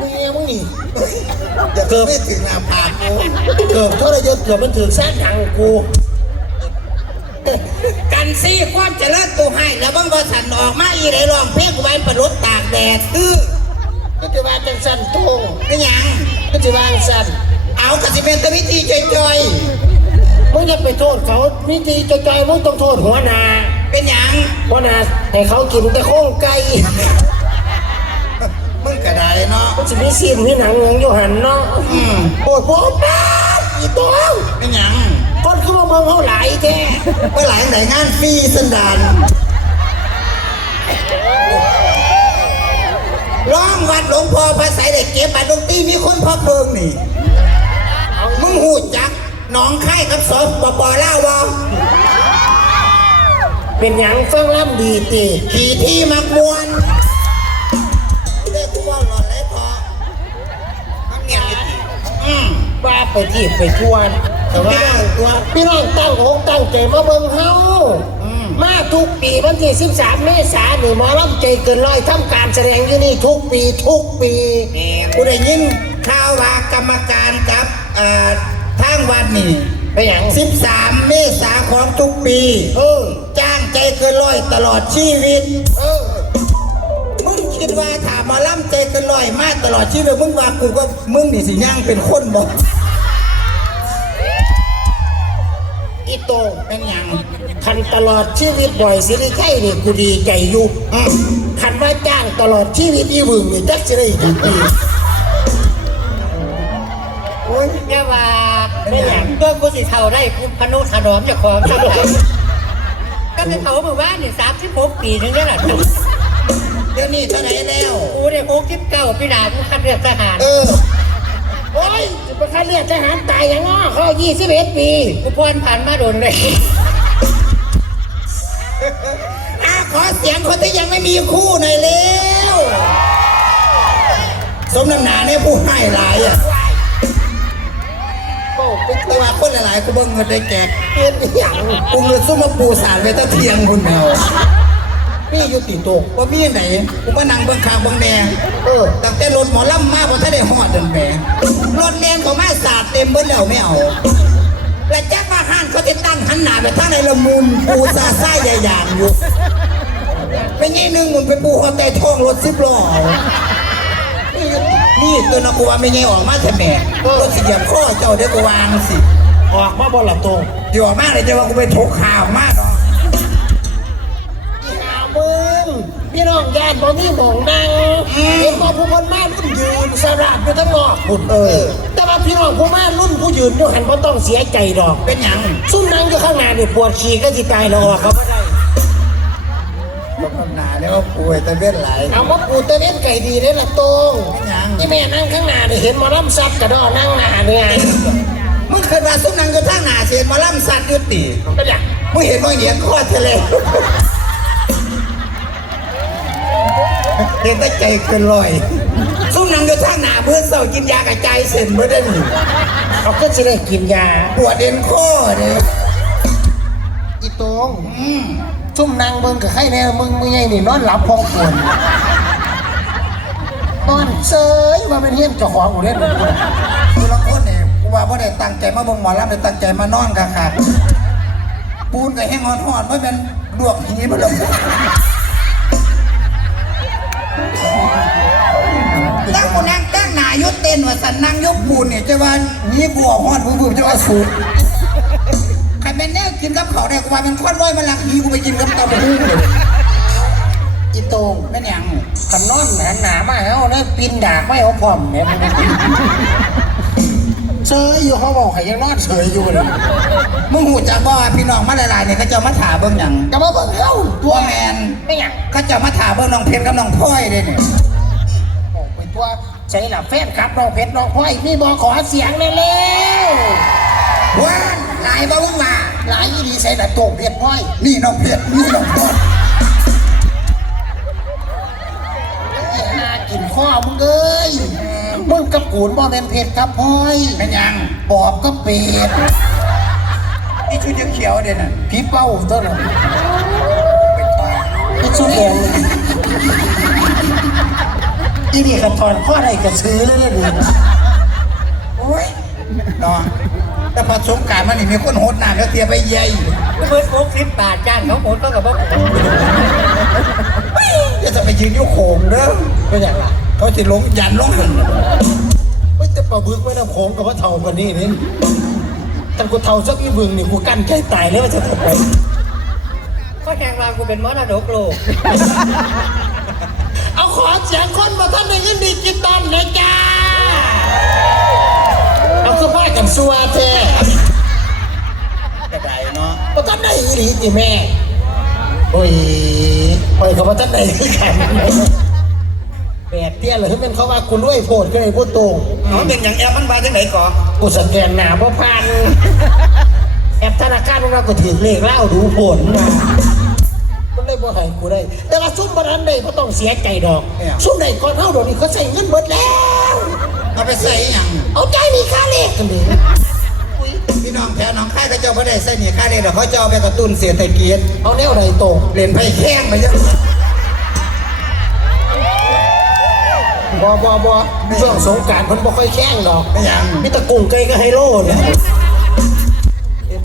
เมียมึงนี่อย่าเกิดไม่ถึงหน้าผากกูเกิดเท่าไรเยอะเกือบมันถึงแซ่ดังกู กันซี่ความเจริญตัวให้แล้วบังก็สั่นออกมาอีไรลองเพลงไว้ประรดตากแดดคือก็จะว่าจังสันโตงเป็นหยังก็จะว่าจังสันเอากสิเป็นตวิธีจอยมึงอย่าไปโทษเขาวิธีจอยๆมึงต้องโทษหัวหนาๆเป็นหยังหัวหนาให้เขากินแต่โค้งไก่ ก็ได้เนาะมันจะมีซีนมีหนังหยังอยู่หันเนาะอืมโอ้ยพ่อป้าอีตัวเป็นหยังคนคือว่าเมืองเขาหลายแท้เมื่อไหร่ไหนงานฟรีสันดานร้องวัดหลวงพ่อพระไสยได้เก็บบัตรดนตรีมีคนพักเพิงนี่ มึงหูจักหน้องไข่กับสปปลาวบ่เป็นหยังฟังล่ำดีตี ขี่ที่มักมวน ไปที่ไปทวนแต่ว่าตัวพี่น้องตั้งอกตั้งใจมาเบิ่งเฮาอืมมาทุกปีวันที่ 13 เมษายนนี่หมอลำใจเกินร้อยทำการแสดงอยู่นี่ทุกปีทุกปีแหม่กูได้ยินข่าวว่ากรรมการกับเอ่อทางวัดนี่ไปหยัง13 เมษาของทุกปีเออจ้างใจเกินร้อยตลอดชีวิตเออมึงคิดว่าถามมาล่ำใจเกินร้อยมาตลอดชีวิตมึงว่ากูก็มึงนี่สิย่างเป็นคนบ่อี โตงเป็นหยังคันตลอดชีวิตบ่อยสิริไข่นี่กูดีใจอยู่อืมคันว่าจ้างตลอดชีวิตอีบึงนี่จักสิได้กี่ปีโอ้ยแม่ว่าเป็นหยังตัวกูสิเท่าได้กูพนุถนอมเจากของทำไรก็เป็นเขาเมื่อวานเนี่ยสามสิบหกปีนึงนี่แหละเดี๋ยวนี้เท่าไหร่แล้วกูเนี่ยหกสิบเก้าปีหนากูคัดเลือกทหารเออโอ้ยจะคัดเลือกทหารตายยังง้อเขา21ปีกูพรผ่านมาโดนเลยอาขอเสียงคนที่ยังไม่มีคู่หน่อยเร็วสมน้ำหนาเนี่ยผู้ให้หลายอะโอ้เป็แต่ว่าคนหลายๆกูเบิ่งเงินได้แจกเกินอีหยังกูเงินซุ่มมาปูสารไว้ตั้งเทียงคุณแมว พี่อยู่ติโตกว่ามีไหนกูมานั่งเบิ่งข่าวเบิ่งแดงเออตั้งแต่รถหมอลำมาพอถ้าได้หอดเดินแหมรถแดงของมาสาดเต็มเบิ้แล้วไม่เอาและแจ็คมาห้านเขาจะตั้งหันหน้าไปทางในละมุนปูซาซ่าใหญ่ยางอยู่ไม่งี้นึงมันไปปูหัวแต่ท้องรถสิบล้อนี่ตัวนักว่าไม่งี้ออกมาแต่แม่รถสิเหยียบข้อเจ้าเดี๋ยวก็วางสิ ออกมาบ่ละตรงอยู่ออกมาเลยจะว่ากูไปทกข่าวมากหรอกอี พี่น้องญาติบ่มีหมองนั่งเห็นบ่ผู้คนมารุ่นยืนสราบอยู่ทั้งนอกพุ่นเออ แต่ว่าพี่น้องผู้มารุ่นผู้ยืนอยู่หันบ่ต้องเสียใจดอก เป็นหยังซุ่มนั่งอยู่ข้างหน้านี่ปวดฉี่ก็สิตายแล้วออกเขาบ่ได้รถหนาเนี่ยว่าป่วยแต่เว้นหลาย เอามาปูตะเล่นไก่ดีได้ละตรงเป็นหยังนี่แม่นั่งข้างหน้านี่เห็นหมอลำซัดกระดอนั่งหน้าเนี่ยมึงเคยมาซุ้มนังกับท่างหนาเสียนมาล่ำสัตว์ยุติก็อยากมึงเห็นว่าเหยียนคอดทะเล เห็นแต่ใจเกินลอยซุ้มนังกับท่างหนาเพื่อนเศร้ากินยากระจายเส้นเมื่อได้หนึ่งเขาก็จะได้กินยาปวดเอ็นข้อเนี่ยอีตรงอืมซุ่มนางเบิ่งกับใครแน่มึงมึงไงนี่นอนหลับพองปวดนอนเซยว่าเป็นเฮี้ยนเจ้าของกูเล่นเลยกูกูละคนเนี่ยกูว่าบ่ได้ตั้งใจมาเบิ่งหมอลำเลยตั้งใจมานอนค่ะค่ะปูนกับแห้งหอนๆเพราะมันลวกหีมาเลย ยุดเต้นว่าสันนั่งยกปูนเนี่ยจะว่าหีบัวหอนผู้ผู้จะว่าสูงใครเป็นแน่กินกับเขาเนี่ยกูว่าเป็นคนร้อยมันลักหีกูไปกินกับตำหูเลยอีตรงเป็นหยังขันนอนหันหนามาเอาแล้วปินดากไม่เอาพร้อมแม่มึงเซยอยู่เขาบอกให้ยังนอนเฉยอยู่เลยมึงหูจักบ่ว่าพี่น้องมาหลายๆเนี่ยเขาจะมาถามเบิ่งหยังจะมาเบิ่งเฮาตัวแมนไม่หยังเขาจะมาถามเบิ่งน้องเพชรกับน้องพลอยเลยเนี่ยโอ้ไปตัว ใช่ละแฟนครับน้องเพชรน้องพลอยมีบอกขอเสียงเร็วว้านหลายบ่มึงมาๆหลายยี่ดีใส่ละโตงเพชรพลอยนี่น้องเพชรนี่น้องพลอยไอ้หากินข้อมึงเอ้ยมึงกับกูนบ่แม่นเพชรครับพ่อยเป็นหยังปอบก็เป็ดนี่ชุดเขียวๆเด่นน่ะผีเป้าตัวนั้นนี่ชุดแดง อีนี่ขันทอนข้อใดก็ซื้อเลยนี่โอ้ยเนาะแต่พอสงกรารมันนี่มีคนโหดน้ำแล้วเตียไปเยัยเพิ่นหกสิบบาทจ้างเขาหมดก็กับบ่จะไปยืนอยู่โขงเด้อเป็นอย่างไรเขาจะลงยันลงหันไม่แต่ปลาบึกไม่น้ำโขงกับว่าเท่ากันนี่นี่แต่กูเท่าสักอีบึงนี่กูกั้นใกล้ตายแล้วว่าจะทำไงก็แข่งมากูเป็นมรดกโลก เอาขอเสียงคนมาท่านในเงินดิจิตอลเลยจ้าเอาเสื้อผ้ากันซัวแท้กระไดเนาะมาท่านไหนอีหลีจิแม่ โอ้ยไปกับมาท่านไหนคือกันแปดเตี้ยเลยมันเขาว่ากูรวยโพดก็เลยพูดตรงเขาเป็นอย่างแอมมันมาจากไหนก่อกูสแกนหนาเพราะพันแอปธนาคารของเราก็ถือเลขเล่าดูผลนะมันเลย บ่ให้กูได้ แต่ว่าซุ่มบันั้นได้ก็ต้องเสียใจดอกซุ่มไหนก่อนเท่าเดี๋ยวนี้เขาใส่เงินเบิดแล้ว เอาไปใส่หยังเอาใจมีค่าเลขกันเลยพี่น้องแถวหน้องค่ายก็เจ้าพ่ได้ใส่หนีค่าเลยเดี๋ยวเขาจะเอาไปกระตุ้นเศรษฐกิจเอาแนวไหนตรงเรียนไพ่แข้งไปเยอะบอบอบอช่วงสงกรารเพิ่นบ่ค่อยแข่งดอก ไม่หยัง มีแตะกุ้งไก่ก็ไฮโลเนี่ยเต็ม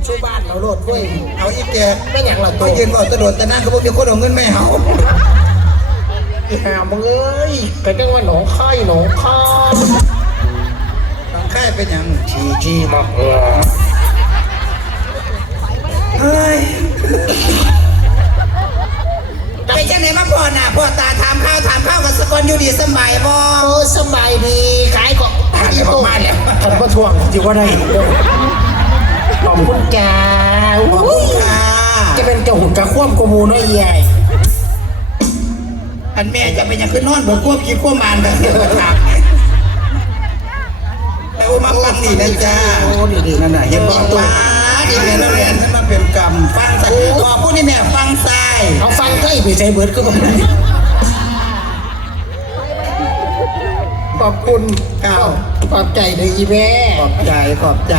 ช่วยบ้านเราโลดด้วยเอาอีกแกไม่อย่างละตัตัววยืนบอกตะโดดแต่นั่นก็บอกมีคนเอาเงินไม่เอาอีหามึงเอ้ยก็เรียกว่าหนองค่ายหนองคายน้องค่ายเป็นหยังชีจีมาเออเฮ้ยไปจังไหนมาพ่อหน้าพ่อตาถามข้าวถามข้าวกับสกอนอยู่ดีสบายบ่โอ้สบายดีขายของผ่านแล้วมาแล้วขันประทวงจิว่าได้ ขอบคุณจ้าขอบอุ้คุยณค่ะจะเป็นเจ้าหุ่นกระคว่ำกระมูน้อยใหญ่อันแม่จะเป็นหยังคือนอนบนควบคิดควบมานแบบเดียวกันครับแล้วมาฟังนี่นะจ้าโอ้ดีดีนั่นน่ะเห็นบอกว่าดีแม่นักเรียนนั่นมาเป็นกรรมฟังสักขอบคุณที่แม่ฟังทรายเอาฟังใกล้ไปใช้เบิร์ดก็ต้อง อบคุณก้าวขอบใจเลยอีแม่ขอบใจขอบใจ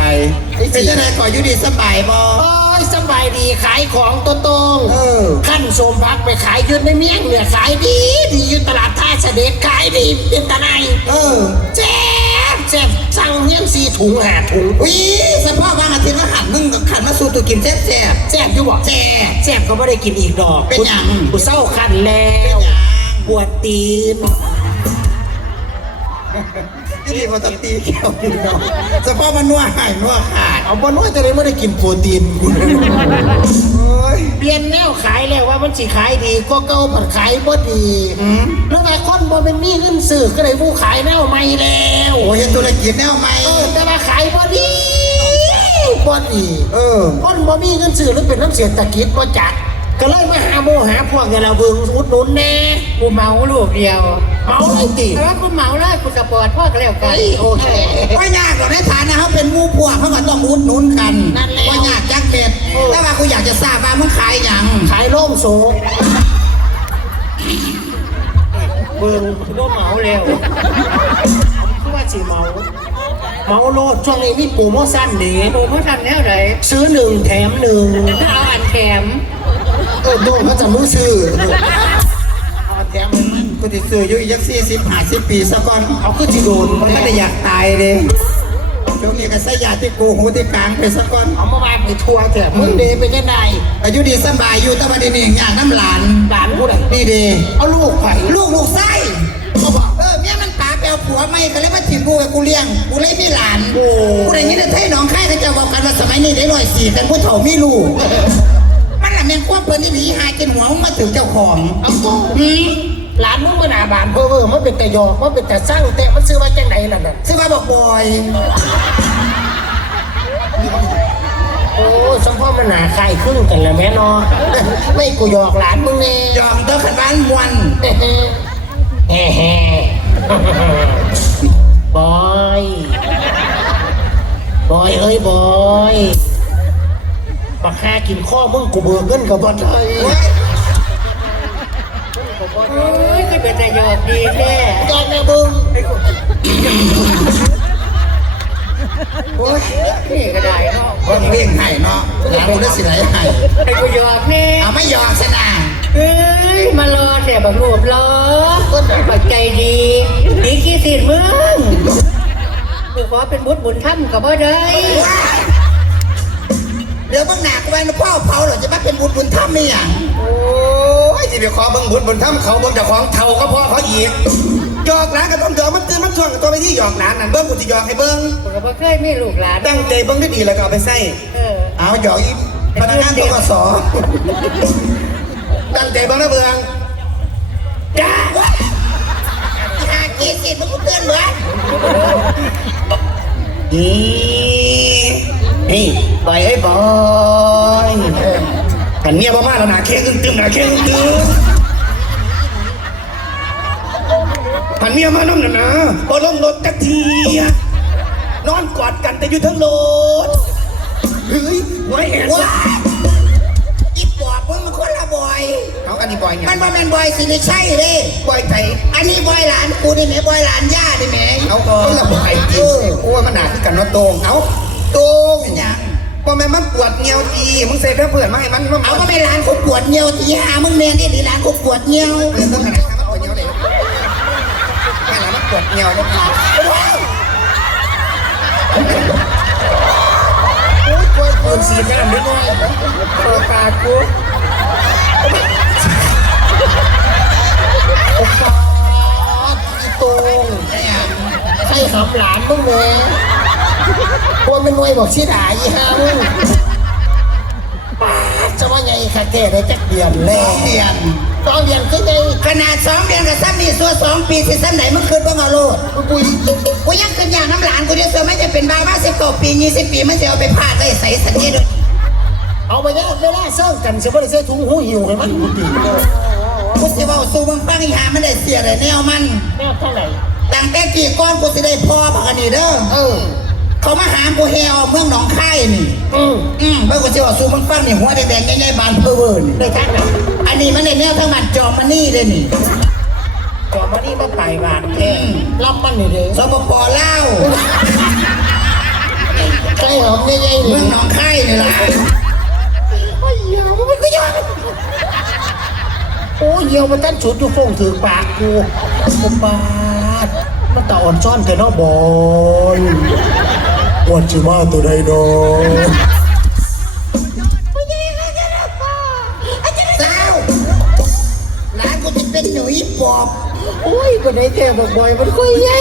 เป็นจังไหนขออยู่ดีสบายบ่โอ้ยสบายดีขายของตัวตรงเออขั้นโสมพักไปขายยืนในเมียงเนี่ยขายดีดีอยืนตลาดท่าเสด็จขายดีเป็นตะไนเออแจ๊บแจ๊บสั่งเงี้ยสี่ถุงหาถุงวิสภาพบางอาทิตย์มาหันมึงก็ขันมาสู่ตัวกินแซ่บแซ่บแจ๊บอยู่บ่แซ่บแจ๊บก็ไม่ได้กินอีกดอกเป็นหยังกูเศร้าคันแล้เป็นวหยังปวดตีน ที่นี่มันต้องตีแก้วกินเนาะสภาพมันนัวหายนัวขาดเอาบนว่าจะได้ไม่ได้กินโปรตีนโอ้ยเปลี่ยนแนวขายแล้วว่ามันสิขายดีก็เก่าผัดขายบ่ดีอืมแล้วไอ้คนบ่เป็นมีเงินซื้อก็เลยผู้ขายแนวใหม่แล้วโอ้ยเฮ็ดธุรกิจแนวใหม่เออแต่ว่าขายบ่ดีบ่ดีเออคนบ่มีเงินซื้อหรือเป็นน้ำเสียตะกิดบ่จัดก็ เลยมาหาโมหาพวกเนี่ยเราเบิ่งอุดหนุนแน่กูเมาลูกเดียวเมาเลยติแต่ว่ากูเมาเลยกูสปอร์ตพ่อก็แล้วกัไอ้นโอเคว่ายากหรอกในฐานะเขาเป็นหมู่พวกเขาก็ต้องอุดหนุนกันนั่นแหละว่ายากจักเด็ดแต่ว่ากูอยากจะทราบว่ามึงขายหยังขายโล่งโศกเบิ่งกูบ่เมาแล้วคือว่าสิเมาเมาโลดช่วงนี้มีโปรโมชั่นดีกูเขาทำแนวไหนซื้อหนึ่งแถมหนึ่งถ้าเอาอันแถม เออโดูเขาจะรู้ซื้อเอาแถมหนึ่งกูติดซื้ออยู่อีกสี่สิบห้าสิบปีซะก่อนเอาขึ้นที่โดนมันก็ได้อยากตายเลยช่วงนี้ก็ใส่ยาที่กูหูที่กลางไปซะก่อนเอามาบ้าไปทัวร์เถอะมึงเดเป็นยังไงอายุดีสบายอยู่ต่วันนี้นี่อยากน้ำหลานหลานกูไหนนี่ดีเอาลูกไผ่ลูกลูกไส้เขาบอกเออเมียมันปาแปลผัวไม่ก็เลยมาถิ่มกูกับกูเลี้ยงกูเลยมีหลานกูได้ยินแต่ไทยหนองค่ายเขาจะบอกกันว่าสมัยนี้ได้ร้อยสี่กันผู้เฒ่ามีลูก นละแม่งควบเปิดนี่หนีหายจนหัวมันมาถึงเจ้าของเอาตู้หลานมึงมาหนาบานเพ้อเพ้อมันเป็นแต่หยอกมันเป็นแต่สร้างแต่มันซื้อมาจังไหนล่ะน่ะซึ่งมาบอกบอย โอ้สมพ่อมันหนาใครครึ่งกันแล้วแม่เนอไม่กูหยอกหลานมึงแน่ยอมเต้าขันบ้านมวนแฮ่แฮ่บอย บอยเอ้ยบอย ปากคากินข้อมึงกูเบิกเงินกับบอลไทยโอ้ยโอ้ยก็เป็นแต่หยอกดีแท้ยอดแม่บึงโอ้ยนี่ก็ได้เนาะว่าเพ่งให้เนาะหลานกูได้สิไหนให้ไอ้กูหยอกแน่เอาไม่ยอมสนะเอ้ยมารอแต่บักรูปรอบักใจดีดีขี้สินมึงกูขอเป็นบุตรบุญธรรมกับบ่ได้ เดี๋ยวเบิ่งหนักไปนะพ่อเผาเหรอจะมาเป็นบุญบุญธรรมนี่อย่างโอ้ยสิไปขอเบิ่งบุญบนถ้ำเขาเบิ่งเจ้าของเท่าก็พอเขาอีกหยอกหลานก็ต้องหยอกมันตื่นมันช่วงกับตัวไปที่หยอกหลานนั่นเบิ่งกูจะหยอกให้เบิ่งกูก็บ่เคยมีลูกหลานตั้งใจเบิ่งได้ดีแล้วก็เอาไปใส่เออเอาหยอกอีพนักงานตัวกสตั้งใจเบิ่งนะเบิ่งจ้าหากี่สิบมันก็เกินเหมือนนี่ นี่บอยเอ้ยบอยกันเมียบ่มาแล้วนะเค้กตึมๆนะเค้กตึมๆพันเมียมาน้ำน่ะนะบ่ลงรถจักทีอะนอนกอดกันแต่อยู่ทั้งรถเฮ้ยไว้แอนว้าอีปอบมึงมันคนละบอย เอาอันนี้บอยไงมันบ่แม่นบอยสิไม่ใช่เลยบอยใจอันนี้บอยหลานกูนี่แหม่บอยหลานย่านี่แหม่เอาคนละบอยจริงโอ้ยมันหนาคือกันเนาะโตงเอาโตงเป็นหยังว่าแม่มันปวดเงียวจีมึงเซฟเพื่อนมาให้มันมันเอาก็ไม่หลานคนปวดเงียวที่หามึงแม่นนี่ดิหลานคนปวดเงียวเรื่องขนาดมันปวดเงียวเลยแม่หลานมันปวดเงียวเนี่ยโอ้ยกล้วยปืนสีแม่นนิดหน่อยโอตากูโอ้ปาดอีโตงให้หำหลานมึงแหม่ กลัวเป็นหน่วยบอกสิดาอีหามึงปาดจะว่าไงค่ะแกได้จักเดือนแล้วเปลี่ยนตอนเรียนคือไงขนาดสองเดือนกับซ้ำนี่สัวสองปีสิซ้ำไหนมึงคืนบ้างเอาโลดปุยกูยังคืนอย่างน้ำหลานกูเดียวเสือไม่จะเป็นบ้าบ้าสิบกว่าปียี่สิบปีมันจะเอาไปพาดได้ใส่สัญญาด้วยเอาไปแล้วเวลาเซิร์ฟกันสิบ่ได้ใส่ถุงหูหิวให้มันกูตีกูสิเว่าสู้มึงฟังอีหามันได้เสียเลยแนวมัน แม่เท่าไหร่ ตั้งแต่กี่ก้อนกูสิได้พอพักอันนี้เด้อ เออ เขามาหากูเฮวเมืองหนองคายนี่ อืมอืมเมื่อกูสิเว่าสู้มึงฟังนี่หัวแดงๆใหญ่ๆบานเพื่อเวิร์นได้ทักไหนอันนี้มันในแนวทั้งมันจอมมันนี่เลยนี่จอมานี่มาไปบานแกรับมันนี่เด้สปปลาวใช่หอมใหญ่ๆเมืนี่องหนองคายนี่ล่ะโอ้ยเหี่ยวมันก็ยอดโอ้ยเหี่ยวมันตั้นฉุดอยู่ฟงถือปากกูกูปาดมันตาอ่อนซ่อนแต่เนอบอ ยวันจิมาตัวใดดอกเจ้าหลานกูจะเป็นหนุ่ยปอบโอ้ยวันไหนแกบอกบอยมันก็ใหญ่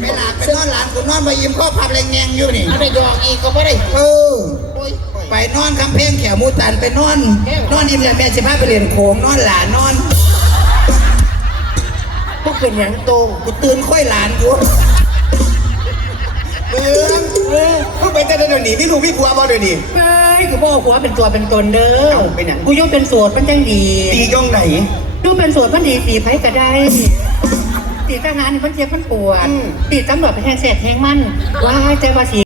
เวลาไปนอนหลานกูนอนมายิ้มข้อพับแรงแงงอยู่นี่อันนี้ยอกอีกก็ไม่ได้เออโอ้ยไปนอนคำเพลงแขวหมูตันไปนอน นอนยิ้มเลยแม่สิพาไปเรียนโขงนอนหลานนอนพวกเป็นหยังโตงกูตื่นค่อยหลานกู เมืองเออมึงไปแต่เดี๋ยวนี้พี่ลูกพี่ผัวบ่เดี๋ยวนี้เฮ้ยกูบอกหัวเป็นตัวเป็นตนเด้อเอ้าเป็นหยังกูยกเป็นโสดมันจังดีตีย่องไหนดูเป็นโสดมันดีสีไผก็ได้ตีทหารนี่มันเจ็บมันปวดตีตำรวจไปแทงเศษแทงมันว่าใจว่าสี